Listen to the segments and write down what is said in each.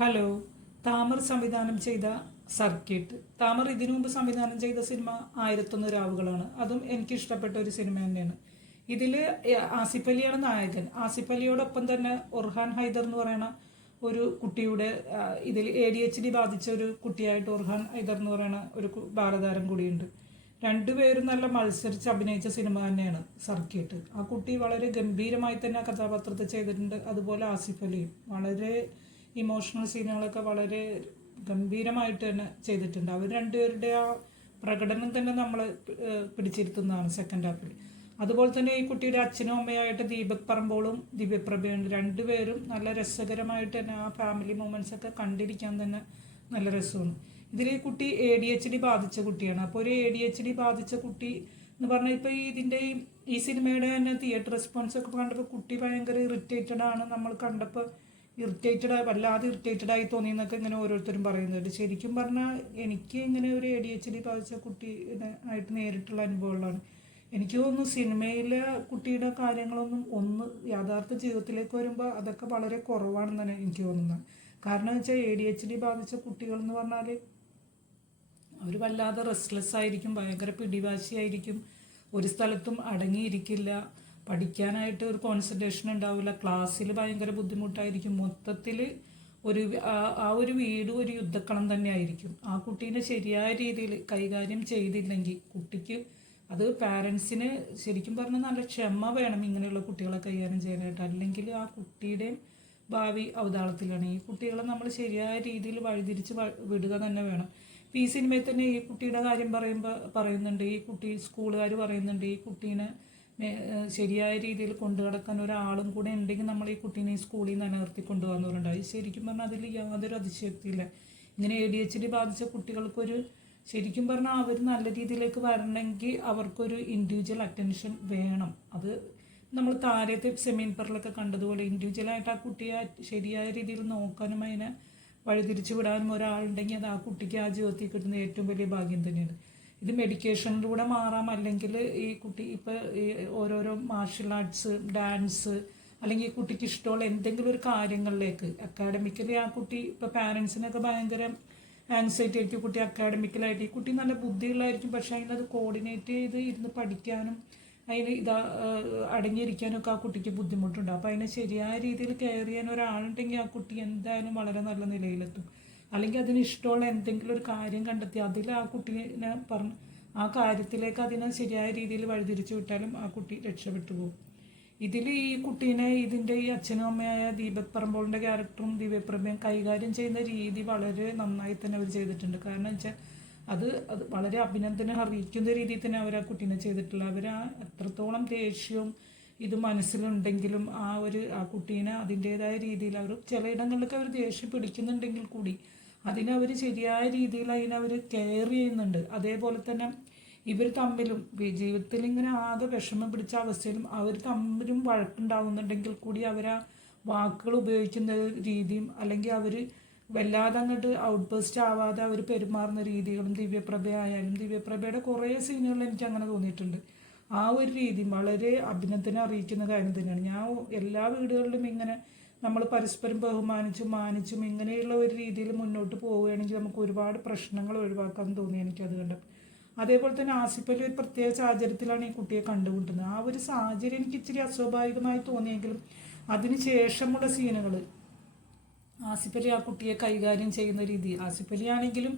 Hello. Tamar സംവിധാനം ചെയ്ത circuit. Tamar ഇതിനു മുമ്പ് സംവിധാനം ചെയ്ത സിനിമ 1001 രാവുകളാണ്. അതും എനിക്ക് ഇഷ്ടപ്പെട്ട ഒരു സിനിമ തന്നെയാണ്. ഇതിൽ ആസിഫ് അലിയാണ് നായകൻ. ആസിഫ് അലിയോടൊപ്പം തന്നെ ഒർഹാൻ ഹൈദർ എന്ന് പറയുന്ന ഒരു കുട്ടിയുടെ ഇതിൽ ADHD ബാധിച്ച ഒരു കുട്ടിയായിട്ട് ഒർഹാൻ ഹൈദർ എന്ന് പറയുന്ന ഒരു ബാലതാരം കൂടിയുണ്ട്. രണ്ടുപേരും നല്ല മത്സരിച്ച് അഭിനയിച്ച സിനിമ തന്നെയാണ് സർക്കിട്ട്. ആ കുട്ടി വളരെ ഗംഭീരമായി തന്നെ ആ കഥാപാത്രത്തെ ചെയ്തിട്ടുണ്ട്. അതുപോലെ ആസിഫ് അലിയും വളരെ ഇമോഷണൽ സീനുകളൊക്കെ വളരെ ഗംഭീരമായിട്ട് തന്നെ ചെയ്തിട്ടുണ്ട്. അവർ രണ്ടുപേരുടെ ആ പ്രകടനം തന്നെ നമ്മളെ പിടിച്ചിരുത്തുന്നതാണ് സെക്കൻഡ് ഹാഫിൽ. അതുപോലെ തന്നെ ഈ കുട്ടിയുടെ അച്ഛനും അമ്മയായിട്ട് ദീപക് പറമ്പോളും ദിവ്യപ്രഭയുണ്ട്. രണ്ടുപേരും നല്ല രസകരമായിട്ട് തന്നെ ആ ഫാമിലി മൂമെൻറ്റ്സ് ഒക്കെ കണ്ടിരിക്കാൻ തന്നെ നല്ല രസമാണ്. ഇതിൽ ഈ കുട്ടി ADHD ബാധിച്ച കുട്ടിയാണ്. അപ്പോൾ ഒരു ADHD ബാധിച്ച കുട്ടി എന്ന് പറഞ്ഞാൽ ഇപ്പോൾ ഈ സിനിമയുടെ തന്നെ തിയേറ്റർ റെസ്പോൺസ് ഒക്കെ കണ്ടപ്പോൾ കുട്ടി ഭയങ്കര ഇറിറ്റേറ്റഡ് ആണ്. നമ്മൾ കണ്ടപ്പോൾ വല്ലാതെ ഇറിറ്റേറ്റഡായി തോന്നിയെന്നൊക്കെ ഇങ്ങനെ ഓരോരുത്തരും പറയുന്നുണ്ട്. ശരിക്കും പറഞ്ഞാൽ എനിക്ക് ഇങ്ങനെ ഒരു ADHD ബാധിച്ച കുട്ടി ആയിട്ട് നേരിട്ടുള്ള അനുഭവങ്ങളാണ്. എനിക്ക് തോന്നുന്നു സിനിമയിലെ കുട്ടിയുടെ കാര്യങ്ങളൊന്നും യാഥാർത്ഥ ജീവിതത്തിലേക്ക് വരുമ്പോൾ അതൊക്കെ വളരെ കുറവാണെന്നാണ് എനിക്ക് തോന്നുന്നത്. കാരണം വെച്ചാൽ ADHD ബാധിച്ച കുട്ടികൾ എന്ന് പറഞ്ഞാൽ അവർ വല്ലാതെ റെസ്റ്റ്ലെസ് ആയിരിക്കും, ഭയങ്കര പിടിവാശിയായിരിക്കും, ഒരു സ്ഥലത്തും അടങ്ങിയിരിക്കില്ല, പഠിക്കാനായിട്ട് ഒരു കോൺസെൻട്രേഷൻ ഉണ്ടാവില്ല, ക്ലാസ്സിൽ ഭയങ്കര ബുദ്ധിമുട്ടായിരിക്കും. മൊത്തത്തിൽ ഒരു വീട് ഒരു യുദ്ധക്കളം തന്നെ ആയിരിക്കും. ആ കുട്ടീനെ ശരിയായ രീതിയിൽ കൈകാര്യം ചെയ്തില്ലെങ്കിൽ കുട്ടിക്ക് അത് പാരൻസിന് ശരിക്കും പറഞ്ഞാൽ നല്ല ക്ഷമ വേണം ഇങ്ങനെയുള്ള കുട്ടികളെ കൈകാര്യം ചെയ്യാനായിട്ട്. അല്ലെങ്കിൽ ആ കുട്ടിയുടെയും ഭാവി അവതാളത്തിലാണ്. ഈ കുട്ടികളെ നമ്മൾ ശരിയായ രീതിയിൽ വഴിതിരിച്ച് വിടുക തന്നെ വേണം. ഈ സിനിമയിൽ തന്നെ ഈ കുട്ടിയുടെ കാര്യം പറയുന്നുണ്ട്. ഈ കുട്ടി സ്കൂളുകാർ പറയുന്നുണ്ട് ഈ കുട്ടീനെ ശരിയായ രീതിയിൽ കൊണ്ടു നടക്കാൻ ഒരാളും കൂടെ ഉണ്ടെങ്കിൽ നമ്മൾ ഈ കുട്ടീനെ ഈ സ്കൂളിൽ നിന്ന് നിലനിർത്തി കൊണ്ടുപോകാന്ന് പറഞ്ഞിട്ടുണ്ടായി. ശരിക്കും പറഞ്ഞാൽ അതിൽ യാതൊരു അതിശയത്തില്ല. ഇങ്ങനെ ADHD ബാധിച്ച കുട്ടികൾക്കൊരു ശരിക്കും പറഞ്ഞാൽ അവർ നല്ല രീതിയിലേക്ക് വരണമെങ്കിൽ അവർക്കൊരു ഇൻഡിവിജ്വൽ അറ്റൻഷൻ വേണം. അത് നമ്മൾ താരത്തെ സെമീൻ പറലൊക്കെ കണ്ടതുപോലെ ഇൻഡിവിജ്വലായിട്ട് ആ കുട്ടിയെ ശരിയായ രീതിയിൽ നോക്കാനും അതിനെ വഴിതിരിച്ചു വിടാനും ഒരാളുണ്ടെങ്കിൽ അത് ആ കുട്ടിക്ക് ആ ജീവിതത്തിൽ കിട്ടുന്ന ഏറ്റവും വലിയ ഭാഗ്യം തന്നെയാണ്. ഇത് മെഡിക്കേഷനിലൂടെ മാറാം. അല്ലെങ്കിൽ ഈ കുട്ടി ഇപ്പോൾ ഈ ഓരോരോ മാർഷ്യൽ ആർട്സ്, ഡാൻസ്, അല്ലെങ്കിൽ ഈ കുട്ടിക്ക് ഇഷ്ടമുള്ള എന്തെങ്കിലും ഒരു കാര്യങ്ങളിലേക്ക് അക്കാഡമിക്കലി ആ കുട്ടി ഇപ്പോൾ പാരൻസിനൊക്കെ ഭയങ്കര ആൻസൈറ്റി ആയിരിക്കും കുട്ടി അക്കാഡമിക്കലായിട്ട്. ഈ കുട്ടി നല്ല ബുദ്ധിയുള്ളതായിരിക്കും, പക്ഷേ അതിനത് കോർഡിനേറ്റ് ചെയ്ത് ഇരുന്ന് പഠിക്കാനും അതിന് അടങ്ങിയിരിക്കാനും ഒക്കെ ആ കുട്ടിക്ക് ബുദ്ധിമുട്ടുണ്ട്. അപ്പോൾ അതിനെ ശരിയായ രീതിയിൽ കെയർ ചെയ്യാൻ ഒരാളുണ്ടെങ്കിൽ ആ കുട്ടി എന്തായാലും വളരെ നല്ല നിലയിലെത്തും. അല്ലെങ്കിൽ അതിന് ഇഷ്ടമുള്ള എന്തെങ്കിലും ഒരു കാര്യം കണ്ടെത്തി അതിൽ ആ കുട്ടീനെ ആ കാര്യത്തിലേക്ക് അതിനെ ശരിയായ രീതിയിൽ വഴിതിരിച്ചു വിട്ടാലും ആ കുട്ടി രക്ഷപ്പെട്ടു പോകും. ഇതിൽ ഈ കുട്ടീനെ ഇതിൻ്റെ ഈ അച്ഛനും അമ്മയായ ദീപക് പറമ്പോളിൻ്റെ ക്യാരക്ടറും ദിവ്യപ്രഭയും കൈകാര്യം ചെയ്യുന്ന രീതി വളരെ നന്നായി തന്നെ അവർ ചെയ്തിട്ടുണ്ട്. കാരണം വെച്ചാൽ അത് വളരെ അഭിനന്ദനം അറിയിക്കുന്ന രീതിയിൽ തന്നെ അവർ ആ കുട്ടീനെ ചെയ്തിട്ടില്ല. അവർ എത്രത്തോളം ദേഷ്യവും ഇത് മനസ്സിലുണ്ടെങ്കിലും ആ കുട്ടീനെ അതിൻ്റേതായ രീതിയിൽ അവർ ചിലയിടങ്ങളിലൊക്കെ അവർ ദേഷ്യം പിടിക്കുന്നുണ്ടെങ്കിൽ കൂടി അതിനവർ ശരിയായ രീതിയിൽ അതിനവർ കെയർ ചെയ്യുന്നുണ്ട്. അതേപോലെ തന്നെ ഇവർ തമ്മിലും ജീവിതത്തിൽ ഇങ്ങനെ ആകെ വിഷമം പിടിച്ച അവസ്ഥയിലും അവർ തമ്മിലും വഴക്കുണ്ടാവുന്നുണ്ടെങ്കിൽ കൂടി അവരാ വാക്കുകൾ ഉപയോഗിക്കുന്ന രീതിയും അല്ലെങ്കിൽ അവർ വല്ലാതെ അങ്ങോട്ട് ഔട്ട് ബേസ്റ്റ് ആവാതെ അവർ പെരുമാറുന്ന രീതികളും ദിവ്യപ്രഭയുടെ കുറേ സീനുകൾ എനിക്ക് അങ്ങനെ തോന്നിയിട്ടുണ്ട്. ആ ഒരു രീതി വളരെ അഭിനന്ദനം അറിയിക്കുന്ന കാര്യം തന്നെയാണ്. ഞാൻ എല്ലാ വീടുകളിലും ഇങ്ങനെ നമ്മൾ പരസ്പരം ബഹുമാനിച്ചും മാനിച്ചും ഇങ്ങനെയുള്ള ഒരു രീതിയിൽ മുന്നോട്ട് പോവുകയാണെങ്കിൽ നമുക്ക് ഒരുപാട് പ്രശ്നങ്ങൾ ഒഴിവാക്കാൻ തോന്നി എനിക്കത് കണ്ടപ്പോൾ. അതേപോലെ തന്നെ ആസിഫ് അലി ഒരു പ്രത്യേക സാഹചര്യത്തിലാണ് ഈ കുട്ടിയെ കണ്ടുമുട്ടുന്നത്. ആ ഒരു സാഹചര്യം എനിക്ക് ഇച്ചിരി അസ്വാഭാവികമായി തോന്നിയെങ്കിലും അതിന് ശേഷമുള്ള സീനുകൾ ആസിഫ് അലി ആ കുട്ടിയെ കൈകാര്യം ചെയ്യുന്ന രീതി, ആസിഫ് അലി ആണെങ്കിലും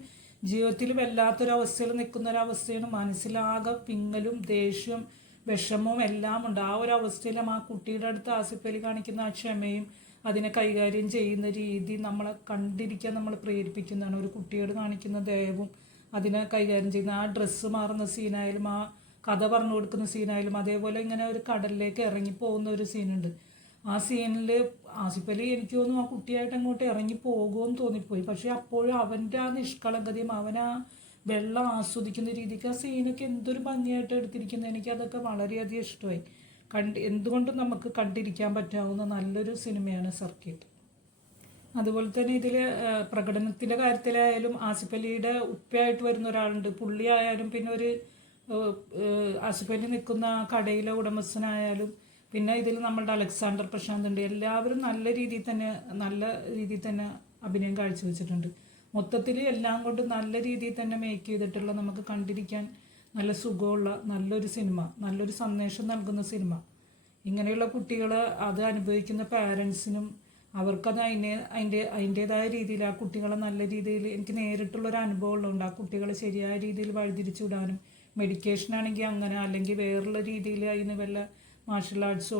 ജീവിതത്തിൽ വല്ലാത്തൊരവസ്ഥയിൽ നിൽക്കുന്ന ഒരവസ്ഥയാണ്. മനസ്സിലാകെ പിങ്ങലും ദേഷ്യവും വിഷമവും എല്ലാം ഉണ്ട്. ആ ഒരു അവസ്ഥയിലും ആ കുട്ടിയുടെ അടുത്ത് ആസിഫ് അലി കാണിക്കുന്ന ആ ക്ഷമയും അതിനെ കൈകാര്യം ചെയ്യുന്ന രീതി നമ്മളെ കണ്ടിരിക്കാൻ നമ്മൾ പ്രേരിപ്പിക്കുന്നതാണ്. ഒരു കുട്ടിയോട് കാണിക്കുന്ന ദയവും അതിനെ കൈകാര്യം ചെയ്യുന്ന ആ ഡ്രസ്സ് മാറുന്ന സീനായാലും ആ കഥ പറഞ്ഞു കൊടുക്കുന്ന സീനായാലും അതേപോലെ ഇങ്ങനെ ഒരു കടലിലേക്ക് ഇറങ്ങിപ്പോകുന്ന ഒരു സീനുണ്ട്. ആ സീനിൽ ആസിഫ് അലി എനിക്ക് തോന്നുന്നു ആ കുട്ടിയായിട്ട് അങ്ങോട്ട് ഇറങ്ങി പോകുമെന്ന് തോന്നിപ്പോയി. പക്ഷേ അപ്പോഴും അവൻ്റെ ആ നിഷ്കളങ്കതയും അവൻ ആ വെള്ളം ആസ്വദിക്കുന്ന രീതിക്ക് ആ സീനൊക്കെ എന്തൊരു ഭംഗിയായിട്ട് എടുത്തിരിക്കുന്നത് എനിക്കതൊക്കെ വളരെയധികം ഇഷ്ടമായി. എന്തുകൊണ്ടും നമുക്ക് കണ്ടിരിക്കാൻ പറ്റാവുന്ന നല്ലൊരു സിനിമയാണ് സർക്കിട്ട്. അതുപോലെ തന്നെ ഇതിൽ പ്രകടനത്തിൻ്റെ കാര്യത്തിലായാലും ആസിഫ് അലിയുടെ ഉപ്പയായിട്ട് വരുന്ന ഒരാളുണ്ട്. പുള്ളി ആയാലും പിന്നെ ഒരു ആസിഫ് അലി നിൽക്കുന്ന കടയിലെ ഉടമസ്ഥനായാലും പിന്നെ ഇതിൽ നമ്മളുടെ അലക്സാണ്ടർ പ്രശാന്ത് ഉണ്ട്. എല്ലാവരും നല്ല രീതിയിൽ തന്നെ അഭിനയം കാഴ്ചവെച്ചിട്ടുണ്ട്. മൊത്തത്തിൽ എല്ലാം കൊണ്ടും നല്ല രീതിയിൽ തന്നെ മേക്ക് ചെയ്തിട്ടുള്ള, നമുക്ക് കണ്ടിരിക്കാൻ നല്ല സുഖമുള്ള നല്ലൊരു സിനിമ, നല്ലൊരു സന്ദേശം നൽകുന്ന സിനിമ. ഇങ്ങനെയുള്ള കുട്ടികൾ അത് അനുഭവിക്കുന്ന പാരൻസിനും അവർക്കത് അതിൻ്റേതായ രീതിയിൽ ആ കുട്ടികളെ നല്ല രീതിയിൽ, എനിക്ക് നേരിട്ടുള്ളൊരു അനുഭവം ഉള്ളതുകൊണ്ട് ആ കുട്ടികളെ ശരിയായ രീതിയിൽ വഴിതിരിച്ചു വിടാനും, മെഡിക്കേഷൻ ആണെങ്കിൽ അങ്ങനെ, അല്ലെങ്കിൽ വേറുള്ള രീതിയിൽ അതിന് വല്ല മാർഷൽ ആർട്സോ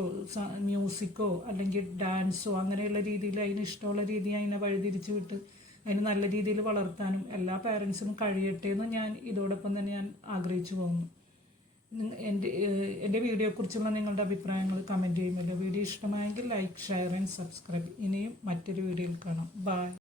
മ്യൂസിക്കോ അല്ലെങ്കിൽ ഡാൻസോ അങ്ങനെയുള്ള രീതിയിൽ അതിന് ഇഷ്ടമുള്ള രീതിയിൽ അതിനെ വഴിതിരിച്ചു വിട്ട് അതിന് നല്ല രീതിയിൽ വളർത്താനും എല്ലാ പാരൻസിനും കഴിയട്ടെ എന്ന് ഞാൻ ഇതോടൊപ്പം തന്നെ ഞാൻ ആഗ്രഹിച്ചു പോകുന്നു. എൻ്റെ വീഡിയോയെക്കുറിച്ചുള്ള നിങ്ങളുടെ അഭിപ്രായങ്ങൾ കമൻറ്റ് ചെയ്യുമല്ലോ. വീഡിയോ ഇഷ്ടമായെങ്കിൽ ലൈക്ക്, ഷെയർ ആൻഡ് സബ്സ്ക്രൈബ്. ഇനിയും മറ്റൊരു വീഡിയോയിൽ കാണാം. ബൈ.